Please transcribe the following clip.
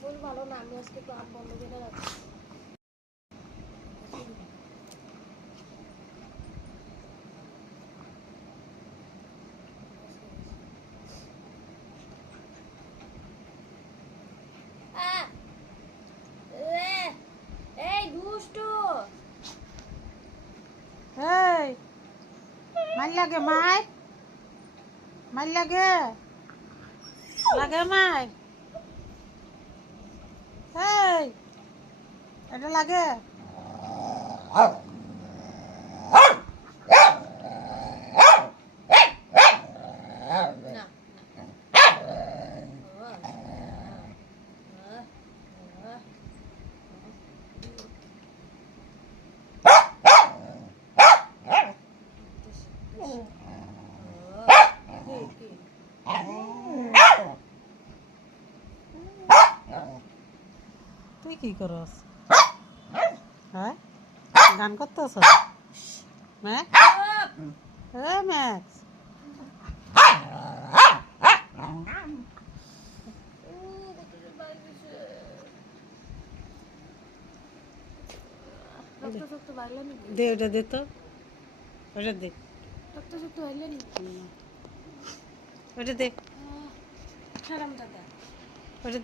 ভালো না, আমি আজকে একটু আম বন্ধ করে রাখছি। এই দুষ্টু, এই মার লাগে মাই লাগে মাই এই এটা লাগে না তুই কি করস? হ্যাঁ গান করতেছ? ম্যাক্স ম্যাক্স দে ওটা দে তো, ওটা দে, ওটা দে, ওটা দে।